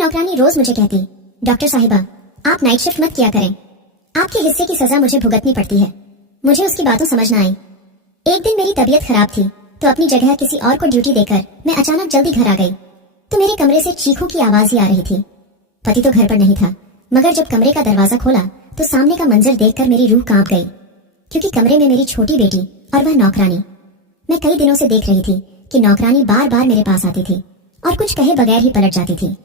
नौकरानी रोज मुझे कहती, डॉक्टर साहिबा आप नाइट शिफ्ट मत किया करें, आपके हिस्से की सजा मुझे भुगतनी पड़ती है। मुझे उसकी बातों समझ ना आई। एक दिन मेरी तबीयत खराब थी तो अपनी जगह किसी और को ड्यूटी देकर मैं अचानक जल्दी घर आ गई तो मेरे कमरे से चीखों की आवाज ही आ रही थी। पति तो घर पर नहीं था, मगर जब कमरे का दरवाजा खोला तो सामने का मंजर देखकर मेरी रूह कांप गई, क्योंकि कमरे में मेरी छोटी बेटी और वह नौकरानी। मैं कई दिनों से देख रही थी कि नौकरानी बार बार मेरे पास आती थी और कुछ कहे बगैर ही पलट जाती थी।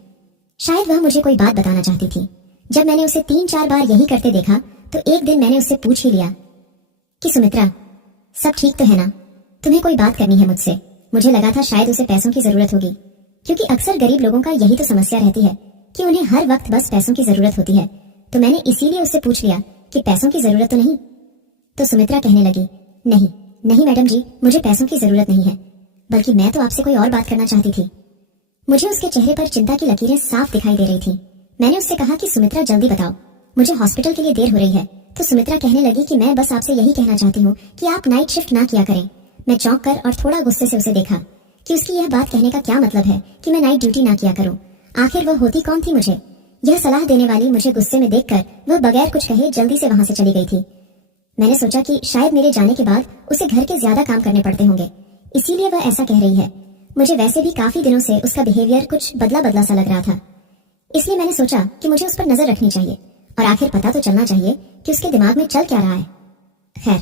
शायद वह मुझे कोई बात बताना चाहती थी। जब मैंने उसे 3-4 बार यही करते देखा तो एक दिन मैंने उससे पूछ ही लिया कि सुमित्रा सब ठीक तो है ना, तुम्हें कोई बात करनी है मुझसे। मुझे लगा था शायद उसे पैसों की जरूरत होगी, क्योंकि अक्सर गरीब लोगों का यही तो समस्या रहती है कि उन्हें हर वक्त बस पैसों की जरूरत होती है। तो मैंने इसीलिए उससे पूछ लिया कि पैसों की जरूरत तो नहीं। तो सुमित्रा कहने लगी, नहीं नहीं मैडम जी, मुझे पैसों की जरूरत नहीं है, बल्कि मैं तो आपसे कोई और बात करना चाहती थी। मुझे उसके चेहरे पर चिंता की लकीरें साफ दिखाई दे रही थी। मैंने उससे कहा कि सुमित्रा जल्दी बताओ, मुझे हॉस्पिटल के लिए देर हो रही है। तो सुमित्रा कहने लगी कि मैं बस आपसे यही कहना चाहती हूँ कि आप नाइट शिफ्ट ना किया करें। मैं चौंक कर और थोड़ा गुस्से से उसे देखा कि उसकी यह बात कहने का क्या मतलब है कि मैं नाइट ड्यूटी ना किया करूँ। आखिर वह होती कौन थी मुझे यह सलाह देने वाली। मुझे गुस्से में देखकर वह बगैर कुछ कहे जल्दी से वहां से चली गई थी। मैंने सोचा कि शायद मेरे जाने के बाद उसे घर के ज्यादा काम करने पड़ते होंगे, इसीलिए वह ऐसा कह रही है। मुझे वैसे भी काफी दिनों से उसका बिहेवियर कुछ बदला बदला सा लग रहा था, इसलिए मैंने सोचा कि मुझे उस पर नजर रखनी चाहिए और आखिर पता तो चलना चाहिए कि उसके दिमाग में चल क्या रहा है। खैर,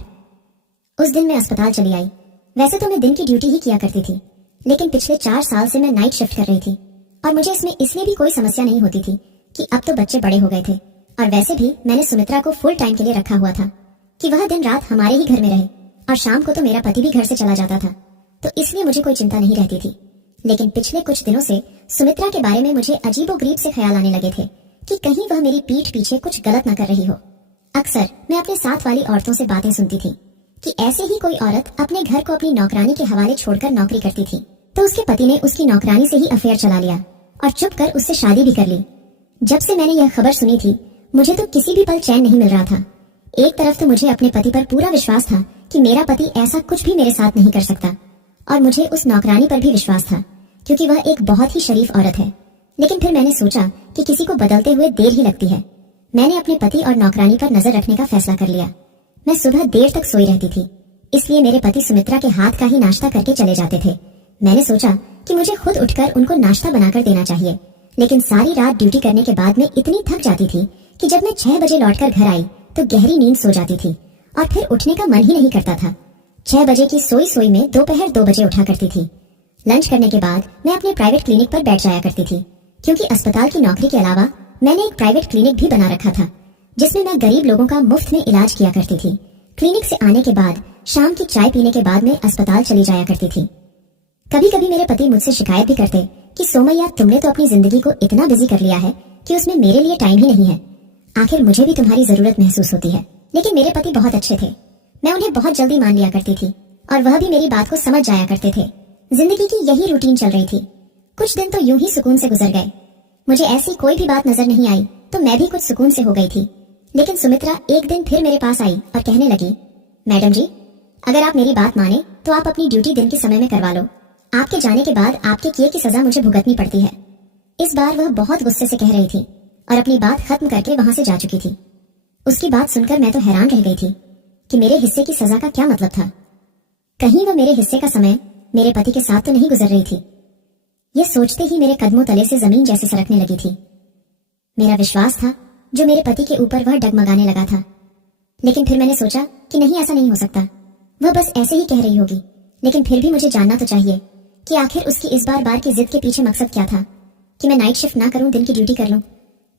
उस दिन मैं अस्पताल चली आई। वैसे तो मैं दिन की ड्यूटी ही किया करती थी, लेकिन पिछले 4 साल से मैं नाइट शिफ्ट कर रही थी और मुझे इसमें इसलिए भी कोई समस्या नहीं होती थी कि अब तो बच्चे बड़े हो गए थे और वैसे भी मैंने सुमित्रा को फुल टाइम के लिए रखा हुआ था कि वह दिन रात हमारे ही घर में रहे और शाम को तो मेरा पति भी घर से चला जाता था, तो इसलिए मुझे कोई चिंता नहीं रहती थी। लेकिन पिछले कुछ दिनों से सुमित्रा के बारे में मुझे अजीबोगरीब से ख्याल आने लगे थे कि कहीं वह मेरी पीठ पीछे कुछ गलत न कर रही हो। अक्सर मैं अपने साथ वाली औरतों से बातें सुनती थी कि ऐसे ही कोई औरत अपने घर को अपनी नौकरानी के हवाले छोड़कर नौकरी करती थी, तो उसके पति ने उसकी नौकरानी से ही अफेयर चला लिया और चुप कर उससे शादी भी कर ली। जब से मैंने यह खबर सुनी थी मुझे तो किसी भी पल चैन नहीं मिल रहा था। एक तरफ तो मुझे अपने पति पर पूरा विश्वास था कि मेरा पति ऐसा कुछ भी मेरे साथ नहीं कर सकता, और मुझे उस नौकरानी पर भी विश्वास था क्योंकि वह एक बहुत ही शरीफ औरत है। लेकिन फिर मैंने सोचा कि किसी को बदलते हुए देर ही लगती है। मैंने अपने पति और नौकरानी पर नजर रखने का फैसला कर लिया। मैं सुबह देर तक सोई रहती थी, इसलिए मेरे पति सुमित्रा के हाथ का ही नाश्ता करके चले जाते थे। मैंने सोचा कि मुझे खुद उठकर उनको नाश्ता बनाकर देना चाहिए, लेकिन सारी रात ड्यूटी करने के बाद मैं इतनी थक जाती थी कि जब मैं 6 बजे लौटकर घर आई तो गहरी नींद सो जाती थी और फिर उठने का मन ही नहीं करता था। 6 बजे की सोई सोई में दोपहर 2 बजे उठा करती थी। लंच करने के बाद मैं अपने प्राइवेट क्लिनिक पर बैठ जाया करती थी, क्योंकि अस्पताल की नौकरी के अलावा मैंने एक प्राइवेट क्लिनिक भी बना रखा था जिसमें मैं गरीब लोगों का मुफ्त में इलाज किया करती थी। क्लिनिक से आने के बाद शाम की चाय पीने के बाद मैं अस्पताल चली जाया करती थी। कभी कभी मेरे पति मुझसे शिकायत भी करते कि सोमैया, तुमने तो अपनी जिंदगी को इतना बिजी कर लिया है कि उसमें मेरे लिए टाइम ही नहीं है। आखिर मुझे भी तुम्हारी जरूरत महसूस होती है। लेकिन मेरे पति बहुत अच्छे थे, मैं उन्हें बहुत जल्दी मान लिया करती थी और वह भी मेरी बात को समझ जाया करते थे। जिंदगी की यही रूटीन चल रही थी। कुछ दिन तो यूं ही सुकून से गुजर गए। मुझे ऐसी कोई भी बात नजर नहीं आई तो मैं भी कुछ सुकून से हो गई थी। लेकिन सुमित्रा एक दिन फिर मेरे पास आई और कहने लगी, मैडम जी, अगर आप मेरी बात माने तो आप अपनी ड्यूटी दिन के समय में करवा लो। आपके जाने के बाद आपके किए की सजा मुझे भुगतनी पड़ती है। इस बार वह बहुत गुस्से से कह रही थी और अपनी बात खत्म करके वहां से जा चुकी थी। उसकी बात सुनकर मैं तो हैरान रह गई थी कि मेरे हिस्से की सजा का क्या मतलब था। कहीं वह मेरे हिस्से का समय मेरे पति के साथ तो नहीं गुजर रही थी। यह सोचते ही मेरे कदमों तले से जमीन जैसे सरकने लगी थी। मेरा विश्वास था जो मेरे पति के ऊपर वह डगमगाने लगा था। लेकिन फिर मैंने सोचा कि नहीं, ऐसा नहीं हो सकता। वह बस ऐसे ही कह रही होगी, लेकिन फिर भी मुझे जानना तो चाहिए कि आखिर उसकी इस बार बार की जिद के पीछे मकसद क्या था कि मैं नाइट शिफ्ट ना करूं, दिन की ड्यूटी कर लूं।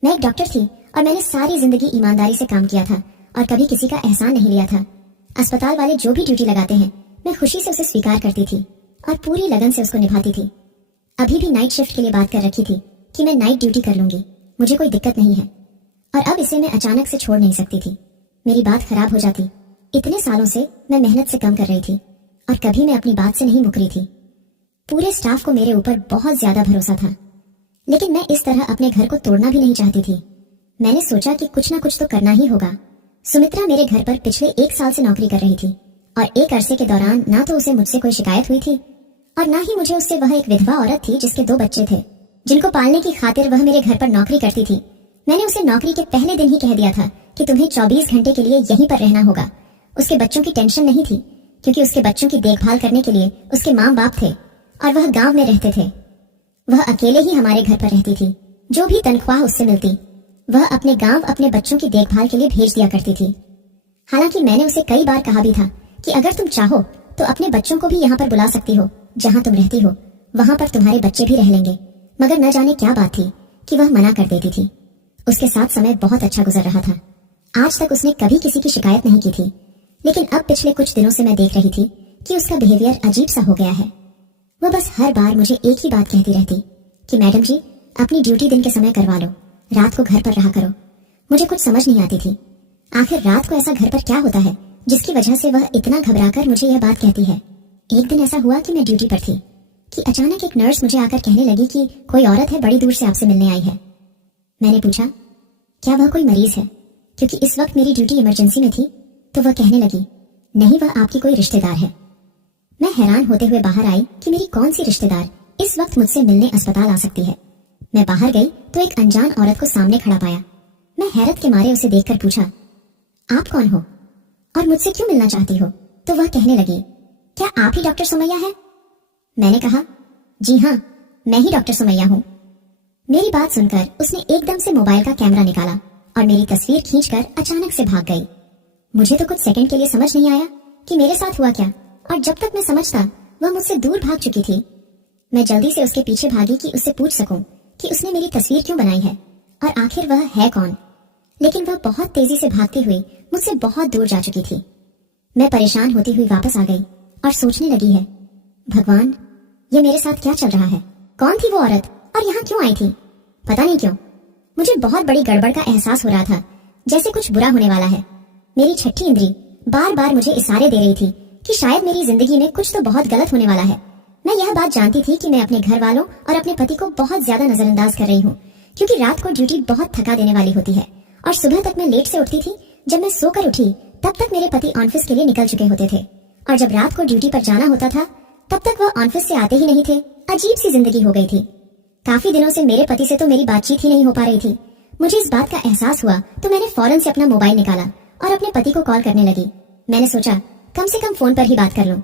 मैं एक डॉक्टर थी और मैंने सारी जिंदगी ईमानदारी से काम किया था और कभी किसी का एहसान नहीं लिया था। अस्पताल वाले जो भी ड्यूटी लगाते हैं मैं खुशी से उसे स्वीकार करती थी और पूरी लगन से उसको निभाती थी। अभी भी नाइट शिफ्ट के लिए बात कर रखी थी कि मैं नाइट ड्यूटी कर लूंगी, मुझे कोई दिक्कत नहीं है। और अब इसे मैं अचानक से छोड़ नहीं सकती थी, मेरी बात खराब हो जाती। इतने सालों से मैं मेहनत से कम कर रही थी और कभी मैं अपनी बात से नहीं मुक रही थी। पूरे स्टाफ को मेरे ऊपर बहुत ज्यादा भरोसा था, लेकिन मैं इस तरह अपने घर को तोड़ना भी नहीं चाहती थी। मैंने सोचा कि कुछ ना कुछ तो करना ही होगा। सुमित्रा मेरे घर पर पिछले 1 साल से नौकरी कर रही थी और एक अरसे के दौरान ना तो उसे मुझसे कोई शिकायत हुई थी और ना ही मुझे उससे। वह एक विधवा औरत थी जिसके 2 बच्चे थे। जिनको पालने की खातिर वह मेरे घर पर नौकरी करती थी। मैंने उसे नौकरी के पहले दिन ही कह दिया था कि तुम्हें 24 घंटे के लिए यहीं पर रहना होगा। उसके बच्चों की टेंशन नहीं थी, क्योंकि उसके बच्चों की देखभाल करने के लिए उसके माँ बाप थे और वह गांव में रहते थे। वह अकेले ही हमारे घर पर रहती थी। जो भी तनख्वाह उससे मिलती वह अपने गांव अपने बच्चों की देखभाल के लिए भेज दिया करती थी। हालांकि मैंने उसे कई बार कहा भी था कि अगर तुम चाहो तो अपने बच्चों को भी यहाँ पर बुला सकती हो, जहाँ तुम रहती हो वहां पर तुम्हारे बच्चे भी रह लेंगे। मगर न जाने क्या बात थी कि वह मना कर देती थी। उसके साथ समय बहुत अच्छा गुजर रहा था। आज तक उसने कभी किसी की शिकायत नहीं की थी, लेकिन अब पिछले कुछ दिनों से मैं देख रही थी कि उसका बिहेवियर अजीब सा हो गया है। वह बस हर बार मुझे एक ही बात कहती रहती कि मैडम जी, अपनी ड्यूटी दिन के समय करवा लो, रात को घर पर रहा करो। मुझे कुछ समझ नहीं आती थी, आखिर रात को ऐसा घर पर क्या होता है जिसकी वजह से वह इतना घबराकर मुझे यह बात कहती है। एक दिन ऐसा हुआ कि मैं ड्यूटी पर थी कि अचानक एक नर्स मुझे आकर कहने लगी कि कोई औरत है, बड़ी दूर से आपसे मिलने आई है। मैंने पूछा क्या वह कोई मरीज है, क्योंकि इस वक्त मेरी ड्यूटी इमरजेंसी में थी। तो वह कहने लगी नहीं, वह आपकी कोई रिश्तेदार है। मैं हैरान होते हुए बाहर आई कि मेरी कौन सी रिश्तेदार इस वक्त मुझसे मिलने अस्पताल आ सकती है। मैं बाहर गई तो एक अनजान औरत को सामने खड़ा पाया। मैं हैरत के मारे उसे देखकर पूछा आप कौन हो और मुझसे क्यों मिलना चाहती हो? तो वह कहने लगी क्या आप ही डॉक्टर सुमैया है? मैंने कहा जी हाँ, मैं ही डॉक्टर सुमैया हूँ। मेरी बात सुनकर उसने एकदम से मोबाइल का कैमरा निकाला और मेरी तस्वीर खींचकर अचानक से भाग गई। मुझे तो कुछ सेकंड के लिए समझ नहीं आया कि मेरे साथ हुआ क्या, और जब तक मैं समझता वह मुझसे दूर भाग चुकी थी। मैं जल्दी से उसके पीछे भागी कि उससे पूछ सकूं कि उसने मेरी तस्वीर क्यों बनाई है और आखिर वह है कौन। लेकिन वह बहुत तेजी से भागती हुई मुझसे बहुत दूर जा चुकी थी। मैं परेशान होती हुई वापस आ गई और सोचने लगी है, भगवान, ये मेरे साथ क्या चल रहा है? कौन थी वो औरत और यहाँ क्यों आई थी? पता नहीं क्यों मुझे बहुत बड़ी गड़बड़ का एहसास हो रहा था, जैसे कुछ बुरा होने वाला है। मेरी छठी इंद्री बार बार मुझे इशारे दे रही थी कि शायद मेरी जिंदगी में कुछ तो बहुत गलत होने वाला है। मैं यह बात जानती थी कि मैं अपने घर वालों और अपने पति को बहुत ज्यादा नजरअंदाज कर रही हूँ, क्योंकि रात को ड्यूटी बहुत थका देने वाली होती है और सुबह तक मैं लेट से उठती थी। जब मैं सोकर उठी तब तक मेरे पति ऑफिस के लिए निकल चुके होते थे, और जब रात को ड्यूटी पर जाना होता था तब तक वह ऑफिस से आते ही नहीं थे। अजीब सी जिंदगी हो गई थी। काफी दिनों से मेरे पति से तो मेरी बातचीत ही नहीं हो पा रही थी। मुझे इस बात का एहसास हुआ तो मैंने फौरन से अपना मोबाइल निकाला और अपने पति को कॉल करने लगी। मैंने सोचा कम से कम फोन पर ही बात कर लूं,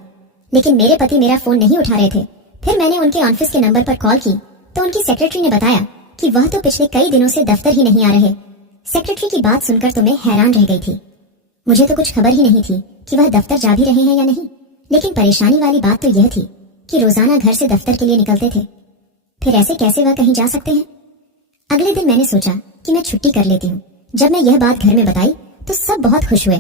लेकिन मेरे पति मेरा फोन नहीं उठा रहे थे। फिर मैंने उनके ऑफिस के नंबर पर कॉल की तो उनकी सेक्रेटरी ने बताया कि वह तो पिछले कई दिनों से दफ्तर ही नहीं आ रहे। सेक्रेटरी की बात सुनकर तो मैं हैरान रह गई थी। मुझे तो कुछ खबर ही नहीं थी कि वह दफ्तर जा भी रहे हैं या नहीं, लेकिन परेशानी वाली बात तो यह थी कि रोजाना घर से दफ्तर के लिए निकलते थे, फिर ऐसे कैसे वह कहीं जा सकते हैं? अगले दिन मैंने सोचा कि मैं छुट्टी कर लेती हूँ। जब मैं यह बात घर में बताई तो सब बहुत खुश हुए।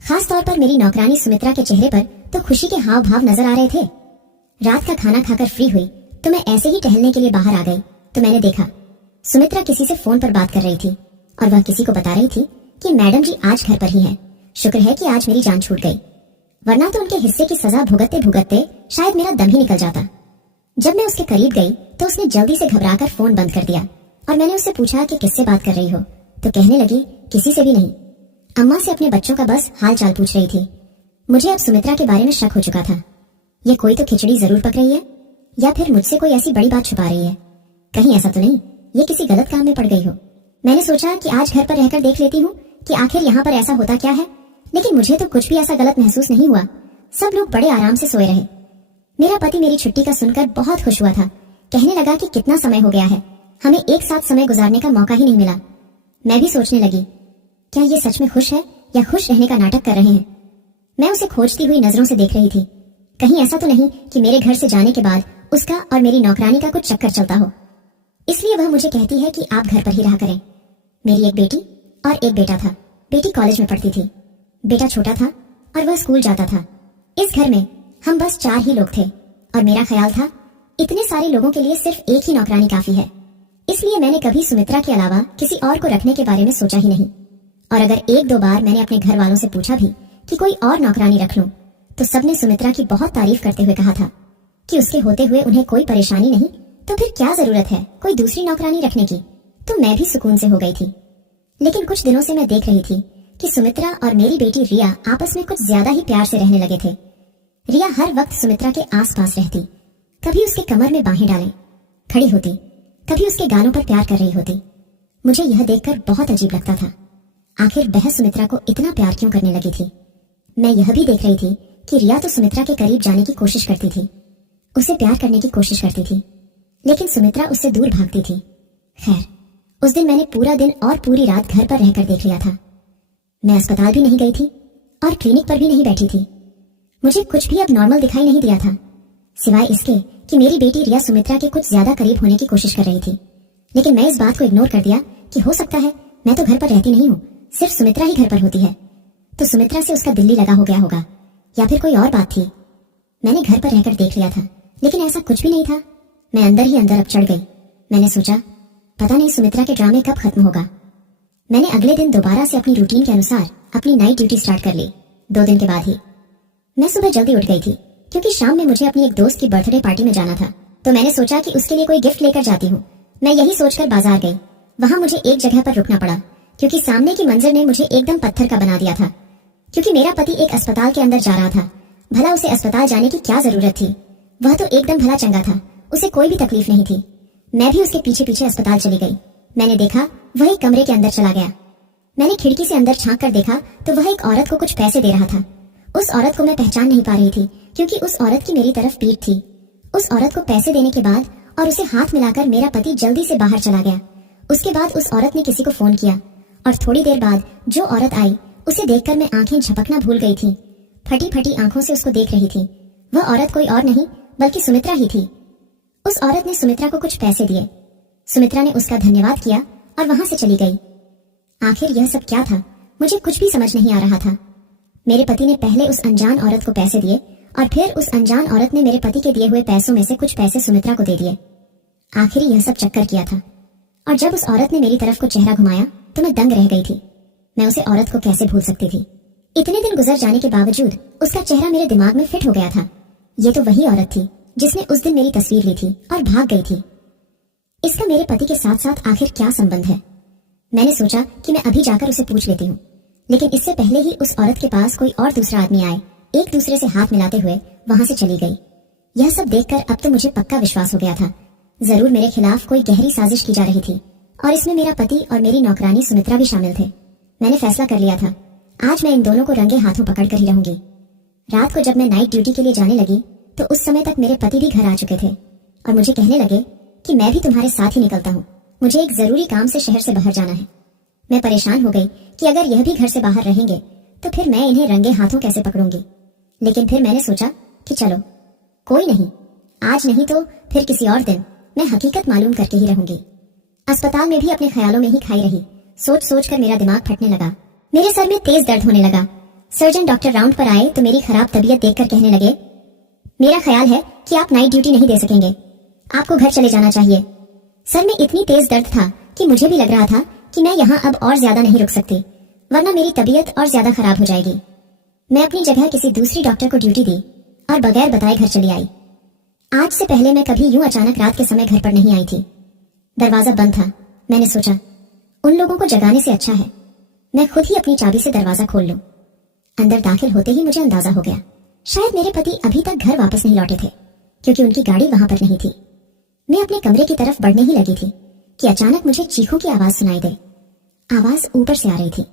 खास तौर पर मेरी नौकरानी सुमित्रा के चेहरे पर तो खुशी के हाव भाव नजर आ रहे थे। रात का खाना खाकर फ्री हुई तो मैं ऐसे ही टहलने के लिए बाहर आ गई तो मैंने देखा सुमित्रा किसी से फोन पर बात कर रही थी और वह किसी को बता रही थी कि मैडम जी आज घर पर ही हैं। शुक्र है कि आज मेरी जान छूट गई, वरना तो उनके हिस्से की सजा भुगतते भुगतते शायद मेरा दम ही निकल जाता। जब मैं उसके करीब गई तो उसने जल्दी से घबराकर फोन बंद कर दिया और मैंने उससे पूछा कि किससे बात कर रही हो, तो कहने लगी किसी से भी नहीं, अम्मा से अपने बच्चों का बस हाल चाल पूछ रही थी। मुझे अब सुमित्रा के बारे में शक हो चुका था। ये कोई तो खिचड़ी जरूर पक रही है, या फिर मुझसे कोई ऐसी बड़ी बात छुपा रही है। कहीं ऐसा तो नहीं ये किसी गलत काम में पड़ गई हो। मैंने सोचा कि आज घर पर रहकर देख लेती हूँ कि आखिर यहाँ पर ऐसा होता क्या है, लेकिन मुझे तो कुछ भी ऐसा गलत महसूस नहीं हुआ। सब लोग बड़े आराम से सोए रहे। मेरा पति मेरी छुट्टी का सुनकर बहुत खुश हुआ था। कहने लगा कि कितना समय हो गया है, हमें एक साथ समय गुजारने का मौका ही नहीं मिला। मैं भी सोचने लगी क्या ये सच में खुश है या खुश रहने का नाटक कर रहे हैं। मैं उसे खोजती हुई नजरों से देख रही थी। कहीं ऐसा तो नहीं कि मेरे घर से जाने के बाद उसका और मेरी नौकरानी का कुछ चक्कर चलता हो। इसलिए वह मुझे कहती है कि आप घर पर ही रहा करें। मेरी एक बेटी और एक बेटा था। बेटी कॉलेज में पढ़ती थी, बेटा छोटा था और वह स्कूल जाता था। इस घर में हम बस 4 ही लोग थे और मेरा ख्याल था इतने सारे लोगों के लिए सिर्फ एक ही नौकरानी काफी है। इसलिए मैंने कभी सुमित्रा के अलावा किसी और को रखने के बारे में सोचा ही नहीं। और अगर 1-2 बार मैंने अपने घर वालों से पूछा भी कि कोई और नौकरानी रख लूं, तो सबने सुमित्रा की बहुत तारीफ करते हुए कहा था कि उसके होते हुए उन्हें कोई परेशानी नहीं, तो फिर क्या जरूरत है कोई दूसरी नौकरानी रखने की। तो मैं भी सुकून से हो गई थी। लेकिन कुछ दिनों से मैं देख रही थी कि सुमित्रा और मेरी बेटी रिया आपस में कुछ ज्यादा ही प्यार से रहने लगे थे। रिया हर वक्त सुमित्रा के आसपास रहती, कभी उसके कमर में बाहें डालें, खड़ी होती, कभी उसके गालों पर प्यार कर रही होती। मुझे यह देखकर बहुत अजीब लगता था। आखिर वह सुमित्रा को इतना प्यार क्यों करने लगी थी। मैं यह भी देख रही थी कि रिया तो सुमित्रा के करीब जाने की कोशिश करती थी, उसे प्यार करने की कोशिश करती थी, लेकिन सुमित्रा उससे दूर भागती थी। खैर, उस दिन मैंने पूरा दिन और पूरी रात घर पर रहकर देख लिया था। मैं अस्पताल भी नहीं गई थी और क्लिनिक पर भी नहीं बैठी थी। मुझे कुछ भी अब नॉर्मल दिखाई नहीं दिया था, सिवाय इसके कि मेरी बेटी रिया सुमित्रा के कुछ ज्यादा करीब होने की कोशिश कर रही थी। लेकिन मैं इस बात को इग्नोर कर दिया कि हो सकता है मैं तो घर पर रहती नहीं हूँ, सिर्फ सुमित्रा ही घर पर होती है, तो सुमित्रा से उसका दिल्ली लगा हो गया होगा, या फिर कोई और बात थी। मैंने घर पर रहकर देख लिया था, लेकिन ऐसा कुछ भी नहीं था। मैं अंदर ही अंदर अब चढ़ गई। मैंने सोचा, पता नहीं सुमित्रा के ड्रामे कब खत्म होगा। मैंने अगले दिन दोबारा से अपनी रूटीन के अनुसार अपनी नाइट ड्यूटी स्टार्ट कर ली। 2 दिन के बाद ही मैं सुबह जल्दी उठ गई थी, क्योंकि शाम में मुझे अपनी एक दोस्त की बर्थडे पार्टी में जाना था। तो मैंने सोचा कि उसके लिए कोई गिफ्ट लेकर जाती हूँ। मैं यही सोचकर बाजार गई। वहां मुझे एक जगह पर रुकना पड़ा, क्योंकि सामने की मंजर ने मुझे एकदम पत्थर का बना दिया था। क्योंकि मेरा पति एक अस्पताल के अंदर जा रहा था। भला उसे अस्पताल जाने की क्या जरूरत थी? वह तो एकदम भला चंगा था, उसे कोई भी तकलीफ नहीं थी। मैं भी उसके पीछे पीछे अस्पताल चली गई। मैंने देखा वह एक कमरे के अंदर चला गया। मैंने खिड़की से अंदर झांक कर देखा तो वह एक औरत को कुछ पैसे दे रहा था। उस औरत को मैं पहचान नहीं पा रही थी, क्योंकि उस औरत की मेरी तरफ पीठ थी। उस औरत को पैसे देने के बाद और उसे हाथ मिलाकर मेरा पति जल्दी से बाहर चला गया। उसके बाद उस औरत ने किसी को फोन किया और थोड़ी देर बाद जो औरत आई उसे देखकर मैं आंखें झपकना भूल गई थी। फटी फटी आंखों से उसको देख रही थी। वह औरत कोई और नहीं बल्कि सुमित्रा ही थी। उस औरत ने सुमित्रा को कुछ पैसे दिए। सुमित्रा ने उसका धन्यवाद किया और वहां से चली गई। आखिर यह सब क्या था? मुझे कुछ भी समझ नहीं आ रहा था। मेरे पति ने पहले उस अनजान औरत को पैसे दिए और फिर उस अनजान औरत ने मेरे पति के दिए हुए पैसों में से कुछ पैसे सुमित्रा को दे दिए। आखिर यह सब चक्कर किया था। और जब उस औरत ने मेरी तरफ को चेहरा घुमाया तो मैं दंग रह गई थी। मैं उसे औरत को कैसे भूल सकती थी? इतने दिन गुजर जाने के बावजूद उसका चेहरा मेरे दिमाग में फिट हो गया था। ये तो वही औरत थी जिसने उस दिन मेरी तस्वीर ली थी और भाग गई थी। इसका मेरे पति के साथ साथ आखिर क्या संबंध है? मैंने सोचा कि मैं अभी जाकर उसे पूछ लेती हूँ, लेकिन इससे पहले ही उस औरत के पास कोई और दूसरा आदमी आए, एक दूसरे से हाथ मिलाते हुए वहां से चली गई। यह सब देखकर अब तो मुझे पक्का विश्वास हो गया था, जरूर मेरे खिलाफ कोई गहरी साजिश की जा रही थी और इसमें मेरा पति और मेरी नौकरानी सुमित्रा भी शामिल थे। मैंने फैसला कर लिया था, आज मैं इन दोनों को रंगे हाथों पकड़ कर ही रहूंगी। रात को जब मैं नाइट ड्यूटी के लिए जाने लगी तो उस समय तक मेरे पति भी घर आ चुके थे और मुझे कहने लगे कि मैं भी तुम्हारे साथ ही निकलता हूँ, मुझे एक जरूरी काम से शहर से बाहर जाना है। मैं परेशान हो गई कि अगर यह भी घर से बाहर रहेंगे तो फिर मैं इन्हें रंगे हाथों कैसे पकड़ूंगी। लेकिन फिर मैंने सोचा कि चलो कोई नहीं, आज नहीं तो फिर किसी और दिन मैं हकीकत मालूम करके ही रहूंगी। अस्पताल में भी अपने ख्यालों में ही खाई रही। सोच सोच कर मेरा दिमाग फटने लगा। मेरे सर में तेज दर्द होने लगा। सर्जन डॉक्टर राउंड पर आए तो मेरी खराब तबीयत देखकर कहने लगे, मेरा ख्याल है कि आप नाइट ड्यूटी नहीं दे सकेंगे, आपको घर चले जाना चाहिए। सर में इतनी तेज दर्द था कि मुझे भी लग रहा था कि मैं यहाँ अब और ज्यादा नहीं रुक सकती, वरना मेरी तबीयत और ज्यादा खराब हो जाएगी। मैं अपनी जगह किसी दूसरी डॉक्टर को ड्यूटी दी और बगैर बताए घर चली आई। आज से पहले मैं कभी यूं अचानक रात के समय घर पर नहीं आई थी। दरवाजा बंद था। मैंने सोचा उन लोगों को जगाने से अच्छा है मैं खुद ही अपनी चाबी से दरवाजा खोल लूं। अंदर दाखिल होते ही मुझे अंदाजा हो गया, शायद मेरे पति अभी तक घर वापस नहीं लौटे थे, क्योंकि उनकी गाड़ी वहां पर नहीं थी। मैं अपने कमरे की तरफ बढ़ने ही लगी थी कि अचानक मुझे चीखों की आवाज सुनाई दे। आवाज ऊपर से आ रही थी।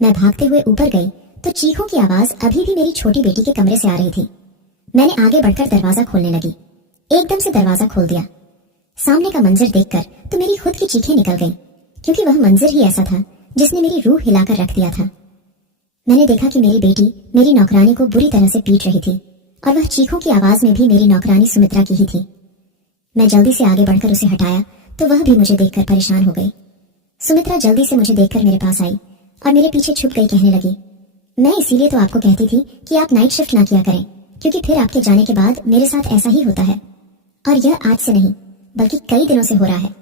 मैं भागते हुए ऊपर गई तो चीखों की आवाज अभी भी मेरी छोटी बेटी के कमरे से आ रही थी। मैंने आगे बढ़कर दरवाजा खोलने लगी। एकदम से दरवाजा खोल दिया। सामने का मंजर देखकर तो मेरी खुद की चीखें निकल गईं, क्योंकि वह मंजर ही ऐसा था जिसने मेरी रूह हिलाकर रख दिया था। मैंने देखा कि मेरी बेटी मेरी नौकरानी को बुरी तरह से पीट रही थी और वह चीखों की आवाज में भी मेरी नौकरानी सुमित्रा की ही थी। मैं जल्दी से आगे बढ़कर उसे हटाया तो वह भी मुझे देखकर परेशान हो गई। सुमित्रा जल्दी से मुझे देखकर मेरे पास आई और मेरे पीछे छुप गई, कहने लगी, मैं इसीलिए तो आपको कहती थी कि आप नाइट शिफ्ट ना किया करें, क्योंकि फिर आपके जाने के बाद मेरे साथ ऐसा ही होता है, और यह आज से नहीं बल्कि कई दिनों से हो रहा है।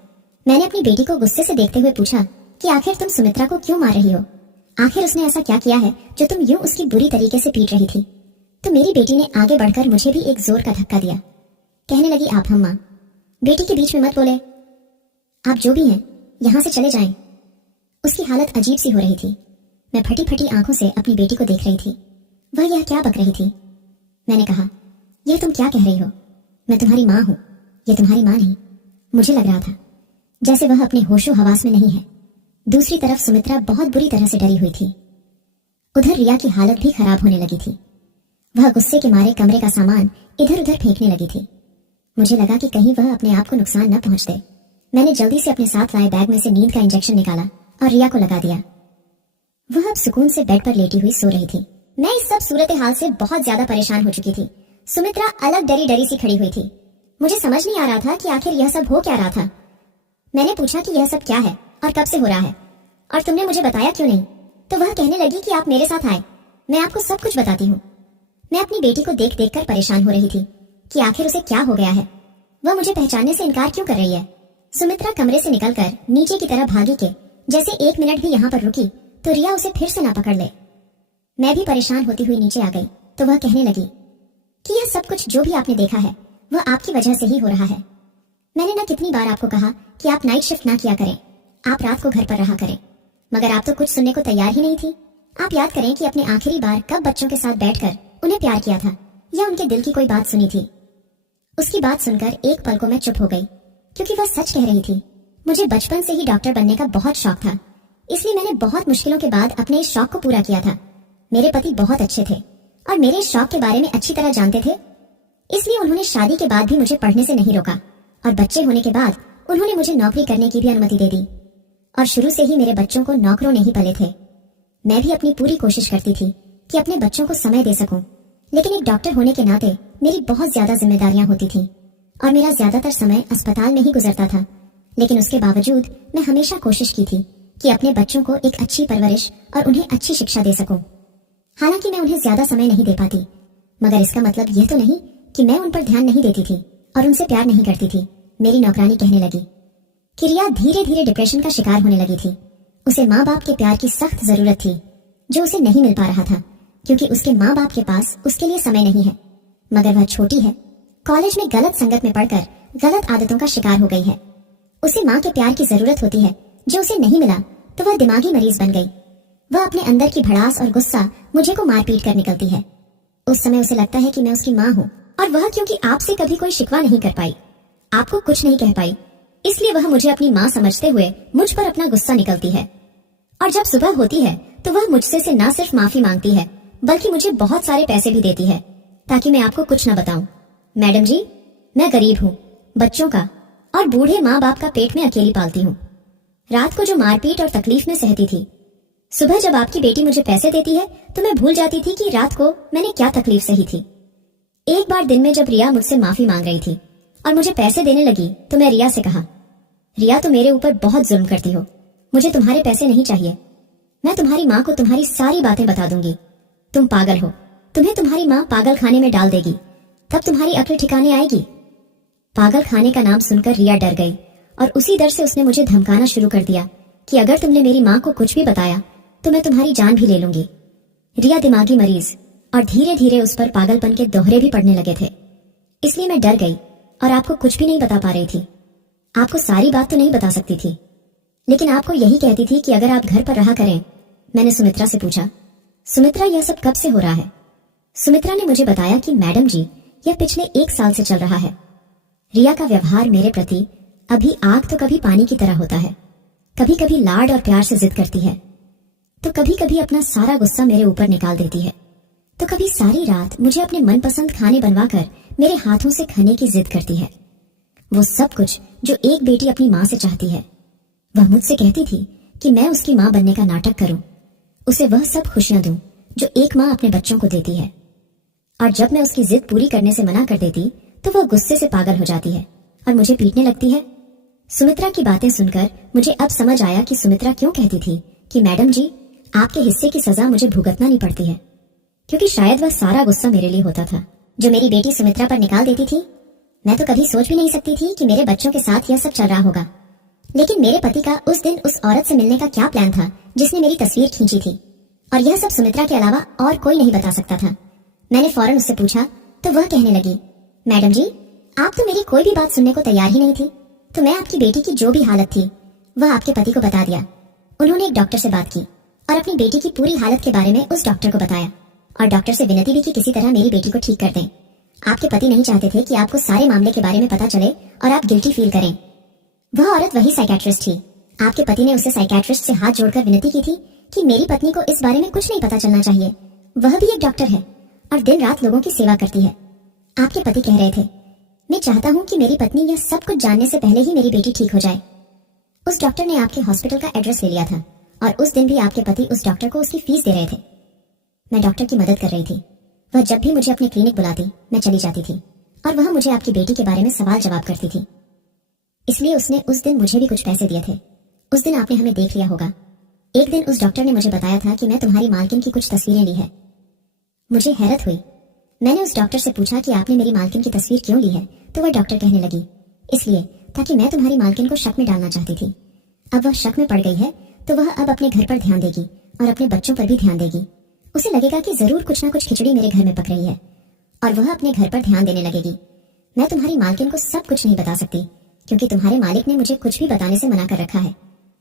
मैंने अपनी बेटी को गुस्से से देखते हुए पूछा कि आखिर तुम सुमित्रा को क्यों मार रही हो? आखिर उसने ऐसा क्या किया है जो तुम यूं उसकी बुरी तरीके से पीट रही थी? तो मेरी बेटी ने आगे बढ़कर मुझे भी एक जोर का धक्का दिया। कहने लगी, आप हम मां, बेटी के बीच में मत बोले, आप जो भी हैं यहां से चले जाएं। उसकी हालत अजीब सी हो रही थी। मैं फटी फटी आंखों से अपनी बेटी को देख रही थी। वह यह क्या बक रही थी? मैंने कहा, यह तुम क्या कह रही हो? मैं तुम्हारी माँ हूं, यह तुम्हारी माँ नहीं। मुझे लग रहा था जैसे वह अपने होशो हवास में नहीं है। दूसरी तरफ सुमित्रा बहुत बुरी तरह से डरी हुई थी। उधर रिया की हालत भी खराब होने लगी थी। वह गुस्से के मारे कमरे का सामान इधर उधर फेंकने लगी थी। मुझे लगा कि कहीं वह अपने आप को नुकसान न पहुंच दे। मैंने जल्दी से अपने साथ लाए बैग में से नींद का इंजेक्शन निकाला और रिया को लगा दिया। वह अब सुकून से बेड पर लेटी हुई सो रही थी। मैं इस सब सूरत हाल से बहुत ज्यादा परेशान हो चुकी थी। सुमित्रा अलग डरी डरी सी खड़ी हुई थी। मुझे समझ नहीं आ रहा था कि आखिर यह सब हो क्या रहा था। मैंने पूछा कि यह सब क्या है और कब से हो रहा है और तुमने मुझे बताया क्यों नहीं। तो वह कहने लगी कि आप मेरे साथ आए, मैं आपको सब कुछ बताती हूँ। मैं अपनी बेटी को देख देख कर परेशान हो रही थी कि आखिर उसे क्या हो गया है। वह मुझे पहचानने से इनकार क्यों कर रही है। सुमित्रा कमरे से निकलकर नीचे की तरफ भागी के जैसे 1 मिनट भी यहाँ पर रुकी तो रिया उसे फिर से ना पकड़ ले। मैं भी परेशान होती हुई नीचे आ गई तो वह कहने लगी कि यह सब कुछ जो भी आपने देखा है वह आपकी वजह से ही हो रहा है। मैंने ना कितनी बार आपको कहा कि आप नाइट शिफ्ट ना किया करें, आप रात को घर पर रहा करें, मगर आप तो कुछ सुनने को तैयार ही नहीं थी। आप याद करें कि अपने आखिरी बार कब बच्चों के साथ बैठकर उन्हें प्यार किया था या उनके दिल की कोई बात सुनी थी। उसकी बात सुनकर एक पल को मैं चुप हो गई क्योंकि वह सच कह रही थी। मुझे बचपन से ही डॉक्टर बनने का बहुत शौक था, इसलिए मैंने बहुत मुश्किलों के बाद अपने इस शौक को पूरा किया था। मेरे पति बहुत अच्छे थे और मेरे इस शौक के बारे में अच्छी तरह जानते थे, इसलिए उन्होंने शादी के बाद भी मुझे पढ़ने से नहीं रोका और बच्चे होने के बाद उन्होंने मुझे नौकरी करने की भी अनुमति दे दी। और शुरू से ही मेरे बच्चों को नौकरों ने ही पले थे। मैं भी अपनी पूरी कोशिश करती थी कि अपने बच्चों को समय दे सकूं, लेकिन एक डॉक्टर होने के नाते मेरी बहुत ज्यादा जिम्मेदारियां होती थीं और मेरा ज्यादातर समय अस्पताल में ही गुजरता था। लेकिन उसके बावजूद मैं हमेशा कोशिश की थी कि अपने बच्चों को एक अच्छी परवरिश और उन्हें अच्छी शिक्षा दे सकूं। हालांकि मैं उन्हें ज्यादा समय नहीं दे पाती, मगर इसका मतलब यह तो नहीं कि मैं उन पर ध्यान नहीं देती थी और उनसे प्यार नहीं करती थी। मेरी नौकरानी कहने लगी कि रिया धीरे धीरे डिप्रेशन का शिकार होने लगी थी। उसे माँ बाप के प्यार की सख्त जरूरत थी जो उसे नहीं मिल पा रहा था क्योंकि उसके माँ बाप के पास उसके लिए समय नहीं है। मगर वह छोटी है, कॉलेज में गलत संगत में पढ़कर गलत आदतों का शिकार हो गई है। उसे माँ के प्यार की जरूरत होती है जो उसे नहीं मिला तो वह दिमागी मरीज बन गई। वह अपने अंदर की भड़ास और गुस्सा मुझे को मारपीट कर निकलती है। उस समय उसे लगता है कि मैं उसकी माँ हूँ और वह क्योंकि आपसे कभी कोई शिकवा नहीं कर पाई, आपको कुछ नहीं कह पाई, इसलिए वह मुझे अपनी माँ समझते हुए मुझ पर अपना गुस्सा निकलती है। और जब सुबह होती है तो वह मुझसे से न सिर्फ माफी मांगती है बल्कि मुझे बहुत सारे पैसे भी देती है ताकि मैं आपको कुछ न बताऊं। मैडम जी, मैं गरीब हूँ, बच्चों का और बूढ़े माँ बाप का पेट में अकेली पालती हूँ। रात को जो मारपीट और तकलीफ में सहती थी, सुबह जब आपकी बेटी मुझे पैसे देती है तो मैं भूल जाती थी कि रात को मैंने क्या तकलीफ सही थी। एक बार दिन में जब रिया मुझसे माफी मांग रही थी और मुझे पैसे देने लगी तो मैं रिया से कहा, रिया तुम मेरे ऊपर बहुत जुल्म करती हो, मुझे तुम्हारे पैसे नहीं चाहिए। मैं तुम्हारी माँ को तुम्हारी सारी बातें बता दूंगी। तुम पागल हो, तुम्हें तुम्हारी माँ पागल खाने में डाल देगी, तब तुम्हारी अक्ल ठिकाने आएगी। पागल खाने का नाम सुनकर रिया डर गई और उसी डर से उसने मुझे धमकाना शुरू कर दिया कि अगर तुमने मेरी माँ को कुछ भी बताया तो मैं तुम्हारी जान भी ले लूंगी। रिया दिमागी मरीज और धीरे धीरे उस पर पागलपन के दोहरे भी पड़ने लगे थे, इसलिए मैं डर गई और आपको कुछ भी नहीं बता पा रही थी। आपको सारी बात तो नहीं बता सकती थी, लेकिन आपको यही कहती थी कि अगर आप घर पर रहा करें। मैंने सुमित्रा से पूछा, सुमित्रा यह सब कब से हो रहा है? सुमित्रा ने मुझे बताया कि मैडम जी, यह पिछले 1 साल से चल रहा है। रिया का व्यवहार मेरे प्रति अभी आग तो कभी पानी की तरह होता है। कभी कभी लाड और प्यार से जिद करती है, तो कभी कभी अपना सारा गुस्सा मेरे ऊपर निकाल देती है, तो कभी सारी रात मुझे अपने मनपसंद खाने बनवाकर मेरे हाथों से खाने की जिद करती है। वो सब कुछ जो एक बेटी अपनी माँ से चाहती है। वह मुझसे कहती थी कि मैं उसकी माँ बनने का नाटक करूं, उसे वह सब खुशियां दूं जो एक माँ अपने बच्चों को देती है। और जब मैं उसकी जिद पूरी करने से मना कर देती तो वह गुस्से से पागल हो जाती है और मुझे पीटने लगती है। सुमित्रा की बातें सुनकर मुझे अब समझ आया कि सुमित्रा क्यों कहती थी कि मैडम जी, आपके हिस्से की सजा मुझे भुगतना नहीं पड़ती है, क्योंकि शायद वह सारा गुस्सा मेरे लिए होता था जो मेरी बेटी सुमित्रा पर निकाल देती थी। मैं तो कभी सोच भी नहीं सकती थी कि मेरे बच्चों के साथ यह सब चल रहा होगा, लेकिन मेरे पति का उस दिन उस औरत से मिलने का क्या प्लान था जिसने मेरी तस्वीर खींची थी, और यह सब सुमित्रा के अलावा और कोई नहीं बता सकता था। मैंने फौरन उससे पूछा तो वह कहने लगी, मैडम जी, आप तो मेरी कोई भी बात सुनने को तैयार ही नहीं थी, तो मैं आपकी बेटी की जो भी हालत थी वह आपके पति को बता दिया। उन्होंने एक डॉक्टर से बात की और अपनी बेटी की पूरी हालत के बारे में उस डॉक्टर को बताया और डॉक्टर से विनती भी की किसी तरह मेरी बेटी को ठीक कर दें। आपके पति नहीं चाहते थे कि आपको सारे मामले के बारे में पता चले और आप गिल्टी फील करें। वह औरत वही साइकेट्रिस्ट थी। आपके पति ने उसे साइकेट्रिस्ट से हाथ जोड़कर विनती की थी कि मेरी पत्नी को इस बारे में कुछ नहीं पता चलना चाहिए। वह भी एक डॉक्टर है और दिन रात लोगों की सेवा करती है। आपके पति कह रहे थे, मैं चाहता हूं कि मेरी पत्नी यह सब कुछ जानने से पहले ही मेरी बेटी ठीक हो जाए। उस डॉक्टर ने आपके हॉस्पिटल का एड्रेस ले लिया था और उस दिन भी आपके पति उस डॉक्टर को उसकी फीस दे रहे थे। मैं डॉक्टर की मदद कर रही थी। वह जब भी मुझे अपने क्लिनिक बुलाती मैं चली जाती थी और वह मुझे आपकी बेटी के बारे में सवाल जवाब करती थी। इसलिए उसने उस दिन मुझे भी कुछ पैसे दिए थे। उस दिन आपने हमें देख लिया होगा। एक दिन उस डॉक्टर ने मुझे बताया था कि मैं तुम्हारी मालकिन की कुछ तस्वीरें ली है। मुझे हैरत हुई। मैंने उस डॉक्टर से पूछा कि आपने मेरी मालकिन की तस्वीर क्यों ली है, तो वह डॉक्टर कहने लगी, इसलिए ताकि मैं तुम्हारी मालकिन को शक में डालना चाहती थी। अब वह शक में पड़ गई है तो वह अब अपने घर पर ध्यान देगी और अपने बच्चों पर भी ध्यान देगी। उसे लगेगा कि जरूर कुछ ना कुछ खिचड़ी मेरे घर में पक रही है और वह अपने घर पर ध्यान देने लगेगी। मैं तुम्हारी मालकिन को सब कुछ नहीं बता सकती क्योंकि तुम्हारे मालिक ने मुझे कुछ भी बताने से मना कर रखा है,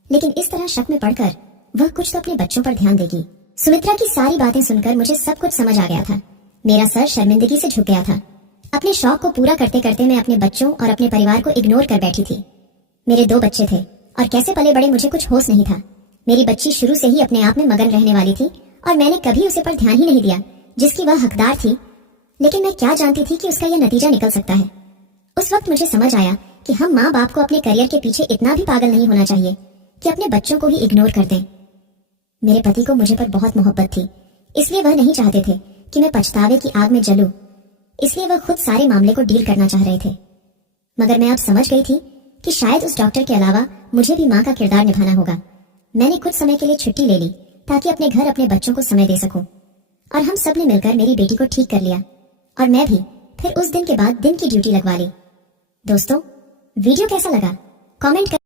लेकिन इस तरह शक में पड़कर वह कुछ तो अपने बच्चों पर ध्यान देगी। सुमित्रा की सारी बातें सुनकर मुझे सब कुछ समझ आ गया था। मेरा सर शर्मिंदगी से झुक गया था। अपने शौक को पूरा करते करते मैं अपने बच्चों और अपने परिवार को इग्नोर कर बैठी थी। मेरे 2 बच्चे थे और कैसे पले बड़े मुझे कुछ होश नहीं था। मेरी बच्ची शुरू से ही अपने आप में मगन रहने वाली थी और मैंने कभी उसे पर ध्यान ही नहीं दिया जिसकी वह हकदार थी, लेकिन मैं क्या जानती थी कि उसका यह नतीजा निकल सकता है। उस वक्त मुझे समझ आया कि हम माँ बाप को अपने करियर के पीछे इतना भी पागल नहीं होना चाहिए कि अपने बच्चों को ही इग्नोर कर दें। मेरे पति को मुझे पर बहुत मोहब्बत थी, इसलिए वह नहीं चाहते थे कि मैं पछतावे की आग में जलूं। इसलिए वह खुद सारे मामले को डील करना चाह रहे थे। मगर मैं अब समझ गई थी कि शायद उस डॉक्टर के अलावा मुझे भी माँ का किरदार निभाना होगा। मैंने कुछ समय के लिए छुट्टी ले ली ताकि अपने घर अपने बच्चों को समय दे सकूं और हम सब ने मिलकर मेरी बेटी को ठीक कर लिया और मैं भी फिर उस दिन के बाद दिन की ड्यूटी लगवा ली। दोस्तों, वीडियो कैसा लगा कमेंट कर